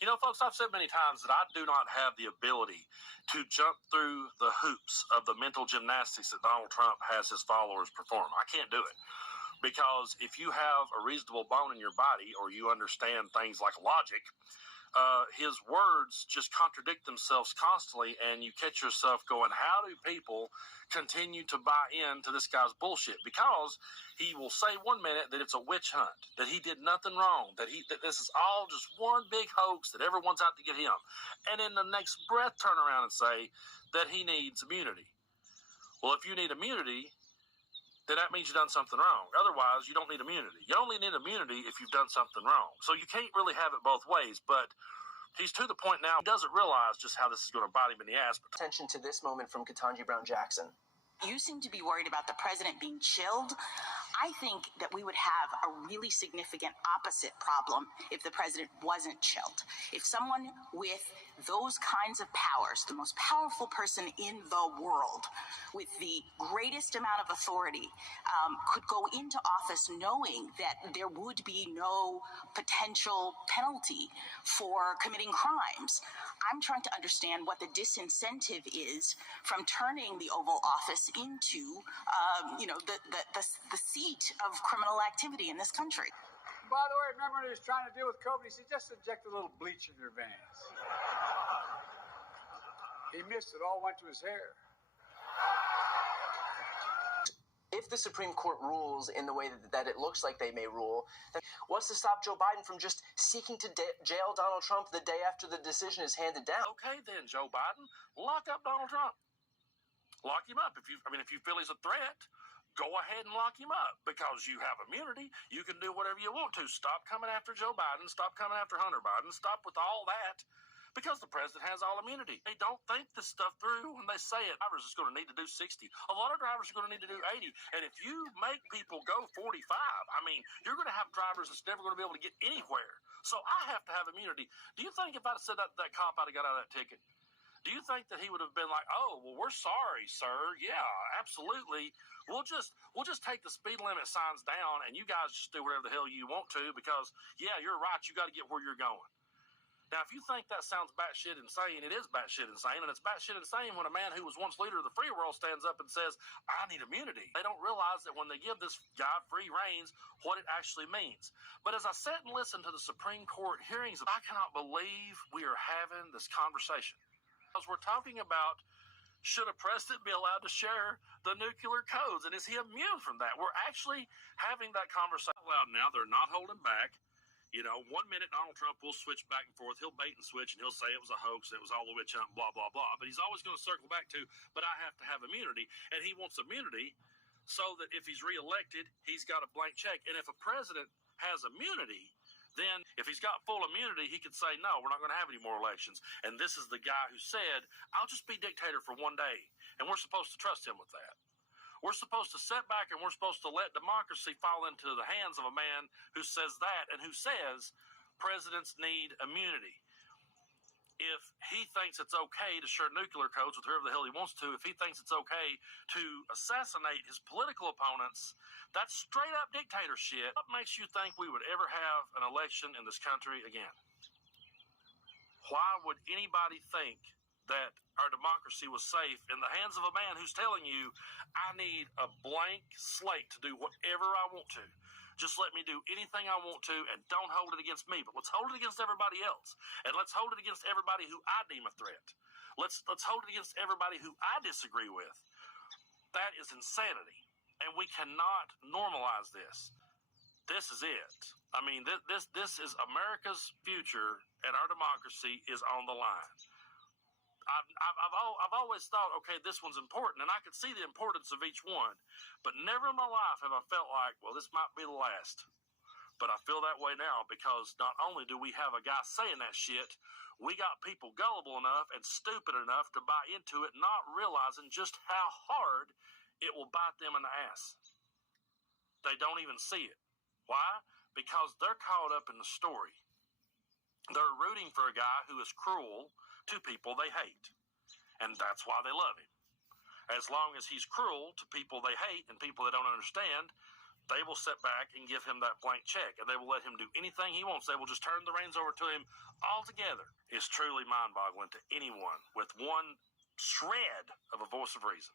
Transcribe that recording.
You know, folks, I've said many times that I do not have the ability to jump through the hoops of the mental gymnastics that Donald Trump has his followers perform. I can't do it. Because if you have a reasonable bone in your body, or you understand things like logic, his words just contradict themselves constantly, and you catch yourself going, how do people continue to buy into this guy's bullshit? Because he will say one minute that it's a witch hunt, that he did nothing wrong, that this is all just one big hoax, that everyone's out to get him. And in the next breath turn around and say that he needs immunity. Well, if you need immunity, then that means you've done something wrong. Otherwise, you don't need immunity. You only need immunity if you've done something wrong. So you can't really have it both ways, but he's to the point now, he doesn't realize just how this is going to bite him in the ass. Attention to this moment from Ketanji Brown Jackson. You seem to be worried about the president being chilled. I think that we would have a really significant opposite problem if the president wasn't chilled. If someone with those kinds of powers, the most powerful person in the world, with the greatest amount of authority, could go into office knowing that there would be no potential penalty for committing crimes. I'm trying to understand what the disincentive is from turning the Oval Office into, the seat of criminal activity in this country. By the way, remember when he was trying to deal with COVID, he said, just inject a little bleach in their veins. He missed it, all went to his hair. If the Supreme Court rules in the way that it looks like they may rule, then what's to stop Joe Biden from just seeking to jail Donald Trump the day after the decision is handed down? Okay, then, Joe Biden, lock up Donald Trump. Lock him up. If you feel he's a threat, go ahead and lock him up, because you have immunity. You can do whatever you want to. Stop coming after Joe Biden. Stop coming after Hunter Biden. Stop with all that, because the president has all immunity. They don't think this stuff through when they say it. Drivers is going to need to do 60. A lot of drivers are going to need to do 80. And if you make people go 45, you're going to have drivers that's never going to be able to get anywhere. So I have to have immunity. Do you think if I'd said that to that cop, I'd have got out of that ticket? Do you think that he would have been like, oh, well, we're sorry, sir. Yeah, absolutely. We'll just take the speed limit signs down, and you guys just do whatever the hell you want to, because, yeah, you're right. You got to get where you're going. Now, if you think that sounds batshit insane, it is batshit insane, and it's batshit insane when a man who was once leader of the free world stands up and says, I need immunity. They don't realize that when they give this guy free reins, what it actually means. But as I sat and listened to the Supreme Court hearings, I cannot believe we are having this conversation. Because we're talking about, should a president be allowed to share the nuclear codes, and is he immune from that? We're actually having that conversation out loud now. They're not holding back. You know, 1 minute Donald Trump will switch back and forth. He'll bait and switch, and he'll say it was a hoax, and it was all a witch hunt, blah, blah, blah. But he's always going to circle back to, but I have to have immunity. And he wants immunity so that if he's reelected, he's got a blank check. And if a president has immunity, then if he's got full immunity, he could say, no, we're not going to have any more elections. And this is the guy who said, I'll just be dictator for one day. And we're supposed to trust him with that. We're supposed to sit back, and we're supposed to let democracy fall into the hands of a man who says that, and who says presidents need immunity. If he thinks it's okay to share nuclear codes with whoever the hell he wants to, if he thinks it's okay to assassinate his political opponents, that's straight up dictatorship. What makes you think we would ever have an election in this country again? Why would anybody think that our democracy was safe in the hands of a man who's telling you, I need a blank slate to do whatever I want to. Just let me do anything I want to, and don't hold it against me. But let's hold it against everybody else. And let's hold it against everybody who I deem a threat. Let's hold it against everybody who I disagree with. That is insanity. And we cannot normalize this. This is it. I mean, this is America's future, and our democracy is on the line. I've always thought, okay, this one's important, and I could see the importance of each one, but never in my life have I felt like, well, this might be the last. But I feel that way now, because not only do we have a guy saying that shit, we got people gullible enough and stupid enough to buy into it, not realizing just how hard it will bite them in the ass. They don't even see it. Why? Because they're caught up in the story. They're rooting for a guy who is cruel to people they hate. And that's why they love him. As long as he's cruel to people they hate and people they don't understand, they will sit back and give him that blank check, and they will let him do anything he wants. They will just turn the reins over to him altogether. It's truly mind-boggling to anyone with one shred of a voice of reason.